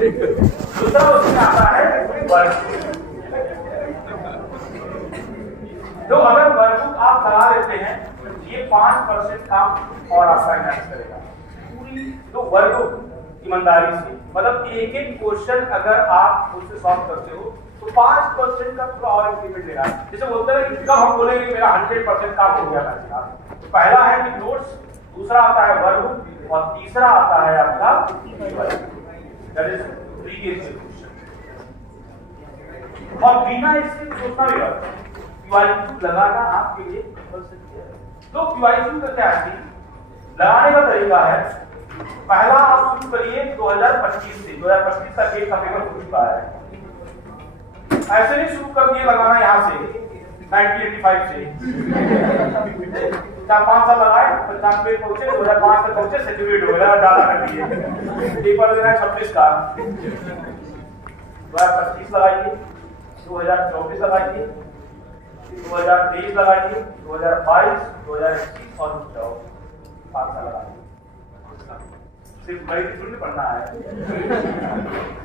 दूसरा उसमें आता है वर्ग। तो अगर वर्ग आप लगा देते हैं ये 5% काम और आसान करेगा पूरी तो वर्ग ईमानदारी से, मतलब एक एक क्वेश्चन अगर आप उससे सॉल्व करते हो तो 5% का थोड़ा और इंक्रीमेंट देगा। जैसे बोलते हैं कि हम बोलेंगे मेरा 100% काम हो गया था। तो पहला है कि नोट्स, दूसरा आता है वर्ग और तीसरा आता है आपका दैट इज प्रीवियस क्वेश्चन। और बिना इससे सोचना भी क्यूआईक्यू लगाना आपके लिए कंपल्सरी है। तो क्यूआईक्यू का क्या है, लगाने का तरीका है, पहला आप शुरू करिए 2025 से। 2025 तक एक पेपर हो चुका है, ऐसे नहीं शुरू कर दिए लगाना यहाँ से 1985 से 4-5 साल लगाए 50 पे पहुंचे, 2005 तक पहुंचे, सेचुरेट हो गया, डाला कर दिए। पेपर देना है 26 का, 2025 लगाइए, 2024 लगाइए, 2023 लगाइए, 2022, 2021 और रुक जाओ 5 साल लगाइए। सिर्फ गणित पढ़ना है।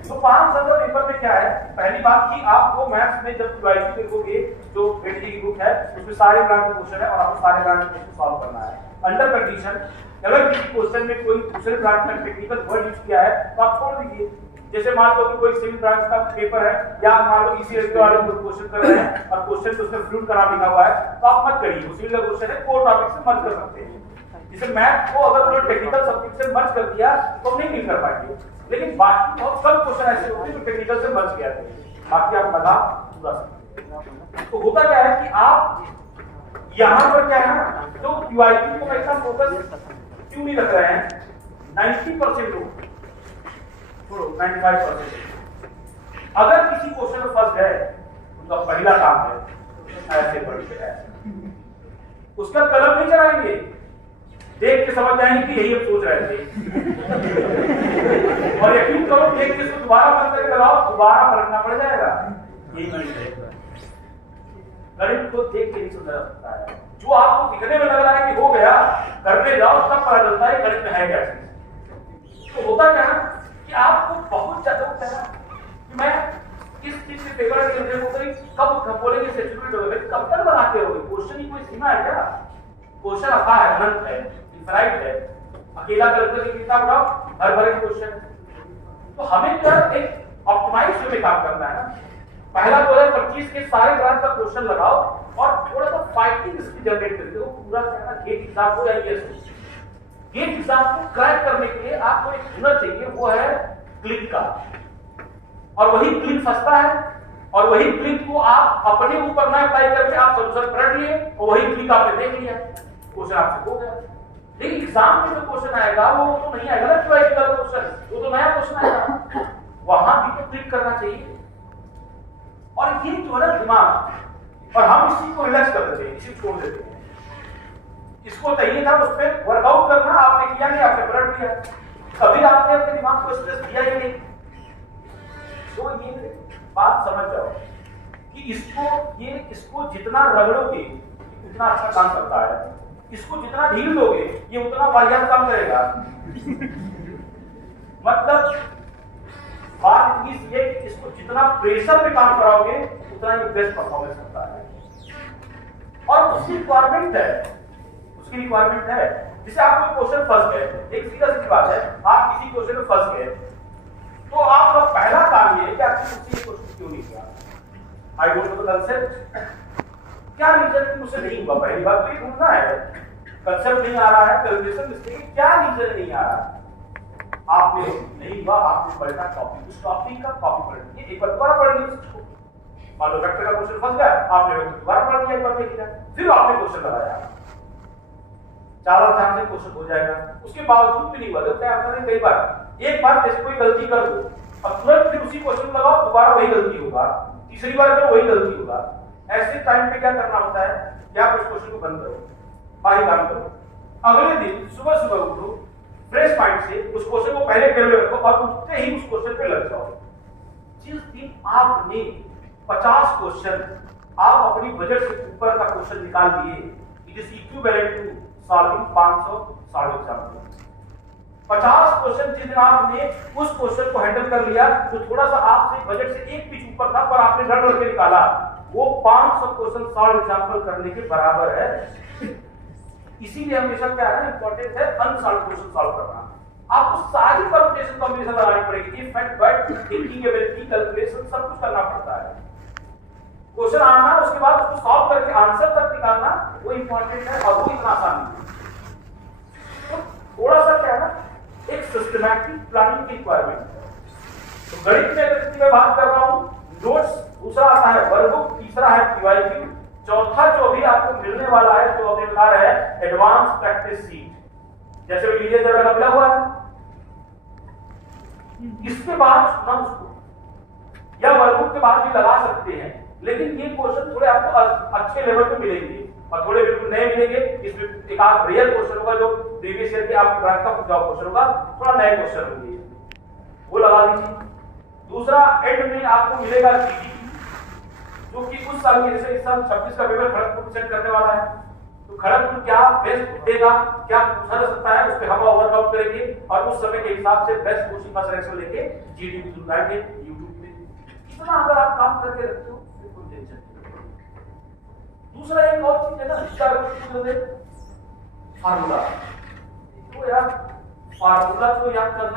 तो 5 साल का पेपर में क्या है, पहली बात कि आपको मैथ्स में जब क्यूआईक्यू देखोगे जो बेटी की बुक है उसमें सारे ब्रांच के क्वेश्चन है और आपको सारे ब्रांच के क्वेश्चन सॉल्व करना है। अंडर कंडीशन अगर किसी क्वेश्चन में कोई दूसरे ब्रांच में टेक्निकल वर्ड यूज किया है तो आप छोड़ दीजिए। जैसे मान लो कि कोई सिविल ब्रांच का पेपर है या मान लो ईसीएल वाले कोई क्वेश्चन कर रहे हैं और क्वेश्चन उसमें फ्लूइड का नाम लिखा हुआ है तो आप मत करिए, सिविल का क्वेश्चन है कोर टॉपिक से मत कर सकते हैं। जैसे मैथ को अगर कोई टेक्निकल सब्जेक्ट से मर्ज कर दिया तो नहीं मिल कर पाएंगे, लेकिन बाकी बहुत कम क्वेश्चन ऐसे होते हैं जो टेक्निकल से मर्ज किया थे, बाकी आप लगा पूरा सकते। तो होता क्या है कि आप यहाँ पर क्या है ना, तो क्यूआईक्यू को ऐसा फोकस क्यों नहीं रख रहे हैं, 90% लोग छोड़ो 95%। अगर किसी क्वेश्चन में फंस गए उनका पहला काम है ऐसे पढ़ के ऐसे, उसका कलम नहीं चलाएंगे, देख के समझ जाएंगे कि यही हम सोच रहे थे। और यकीन करो देख के इसको दोबारा बंद करके लगाओ, दोबारा पलटना पड़ जाएगा। यही गणित है, गणित को देख के नहीं समझा जा सकता है। जो आपको दिखने में लग रहा है कि हो गया, करने जाओ तब पता चलता है गणित में है क्या चीज। तो होता क्या है कि आपको बहुत ज्यादा होता है कि मैं इस चीज से पेपर लिखने को कब बोलेंगे सेचुरेट हो गए, कब तक बनाते हो, क्वेश्चन की कोई सीमा है क्या? क्वेश्चन अथाह है, अनंत है, इनफाइनाइट है, अकेला कैलकुलस कितना बड़ा हर भरे क्वेश्चन। तो हमें क्या एक ऑप्टिमाइज वे में काम करना है ना। पहला 2025 के सारे ब्रांच का क्वेश्चन लगाओ और थोड़ा सा फाइटिंग स्किल जनरेट करके वो पूरा क्या है गेट एग्जाम हो या यूएस गेट एग्जाम को क्रैक करने के लिए आपको एक हुनर चाहिए, वो है क्लिक का। और वही क्लिक फंसता है और वही क्लिक को आप अपने ऊपर ना अप्लाई करके आप सोल्यूशन पढ़ लिए और वही क्लिक आपने देख लिया, क्वेश्चन आपसे हो गया। लेकिन एग्जाम में जो क्वेश्चन आएगा वो तो नहीं आएगा ना क्वेश्चन, वो तो नया क्वेश्चन आएगा, वहां भी तो क्लिक करना चाहिए। और ये जो है दिमाग, और हम इसी को रिलैक्स कर देते हैं, इसी को छोड़ देते हैं। इसको चाहिए था उस पर वर्कआउट करना, आपने किया नहीं, आपने पलट दिया, कभी आपने अपने दिमाग को स्ट्रेस दिया ही नहीं। तो ये बात समझ जाओ कि इसको जितना रगड़ोगे उतना अच्छा काम करता है, इसको जितना ढील दोगे ये उतना वाहियात काम करेगा। मतलब बात इतनी सी है कि इसको जितना प्रेशर पे काम कराओगे उतना ये बेस्ट परफॉर्मेंस करता है। और उसकी रिक्वायरमेंट है, जैसे आप कोई क्वेश्चन फंस गए, एक सीधा सी बात है, आप किसी क्वेश्चन में फंस गए तो आपका पहला काम ये है कि आपने मुझसे ये क्वेश्चन क्यों नहीं किया, I don't know the concept, क्या रीजन कि मुझसे नहीं हुआ। पहली बात तो ये ढूंढना है, कांसेप्ट नहीं आ रहा है, कैलकुलेशन मिस्टेक, क्या रीजन नहीं आ रहा। आपने नहीं हुआ, आपने पढ़ना टॉपिक, उस टॉपिक का कॉपी पढ़ लीजिए, एक बार दोबारा पढ़ लीजिए उसको। मान लो वेक्टर का क्वेश्चन फंस गया, आपने वेक्टर दोबारा पढ़ लिया, एक बार देखिए, फिर आपने क्वेश्चन लगाया, चारों ध्यान से क्वेश्चन हो जाएगा। उसके बावजूद भी नहीं हुआ तो क्या करें, कई बार एक बार जैसे कोई गलती कर दो अब तुरंत फिर उसी क्वेश्चन लगाओ, दोबारा वही गलती होगा, तीसरी बार करो वही गलती होगा। ऐसे टाइम पे क्या करना होता है कि आप उस क्वेश्चन को बंद करो, बारी काम करो, अगले दिन सुबह सुबह उठो फ्रेश माइंड से, उस क्वेश्चन को पहले कर रखो और उठते ही उस क्वेश्चन पे लग जाओ। जिस दिन आपने 50 क्वेश्चन आप अपनी बजट से ऊपर का क्वेश्चन निकाल लिए, it is equivalent to solving 500 solve exam. 50 question जिस दिन आपने उस क्वेश्चन को हैंडल कर लिया तो थोड़ा सा आपसे बजट से एक पिच ऊपर था पर आपने लड़ लड़ के निकाला, वो 500 क्वेश्चन सॉल्व एग्जांपल करने के बराबर है। इसीलिए हमेशा क्या है इंपॉर्टेंट है अनसॉल्व क्वेश्चन सॉल्व करना। आपको सारी परमुटेशन कॉम्बिनेशन लगानी पड़ेगी, effect bat thinking ability calculation सब कुछ करना पड़ता है। क्वेश्चन आना उसके बाद उसको सॉल्व करके आंसर तक निकालना वो इंपॉर्टेंट है और वो इतना आसान नहीं है। तो थोड़ा सा क्या है ना एक सिस्टमैटिक प्लानिंग की रिक्वायरमेंट है। तो गणित में अगर मैं बात कर रहा हूं नोट्स, दूसरा आता है वर्कबुक, तीसरा है पीवाईक्यू, चौथा जो भी आपको मिलने वाला है जो हमने बता रहा है एडवांस प्रैक्टिस सीट, जैसे लीजिए जरा मिला हुआ है, इसके बाद सुना उसको या वर्कबुक के बाद भी लगा सकते हैं, लेकिन ये क्वेश्चन थोड़े आपको अच्छे लेवल पे मिलेंगे और थोड़े बिल्कुल नए मिलेंगे। इसमें एक आध रियल क्वेश्चन होगा जो प्रीवियस ईयर के आपको रैंक का पूछा क्वेश्चन होगा, थोड़ा नए क्वेश्चन होंगे, वो लगा दीजिए। दूसरा एंड में आपको मिलेगा जीडी जो कि उस साल के जैसे इस साल 26 का पेपर खड़गपुर सेट करने वाला है, तो खड़गपुर क्या बेस्ट देगा, क्या पूछा जा सकता है, उस पर हम वर्कआउट करेंगे और उस समय के हिसाब से बेस्ट क्वेश्चन का सिलेक्शन लेके जीडी भी सुनाएंगे यूट्यूब पे। इतना अगर आप काम करके रखते हो तो कोई टेंशन नहीं। दूसरा एक और चीज है ना फार्मूला, तो यार फार्मूला तो याद करना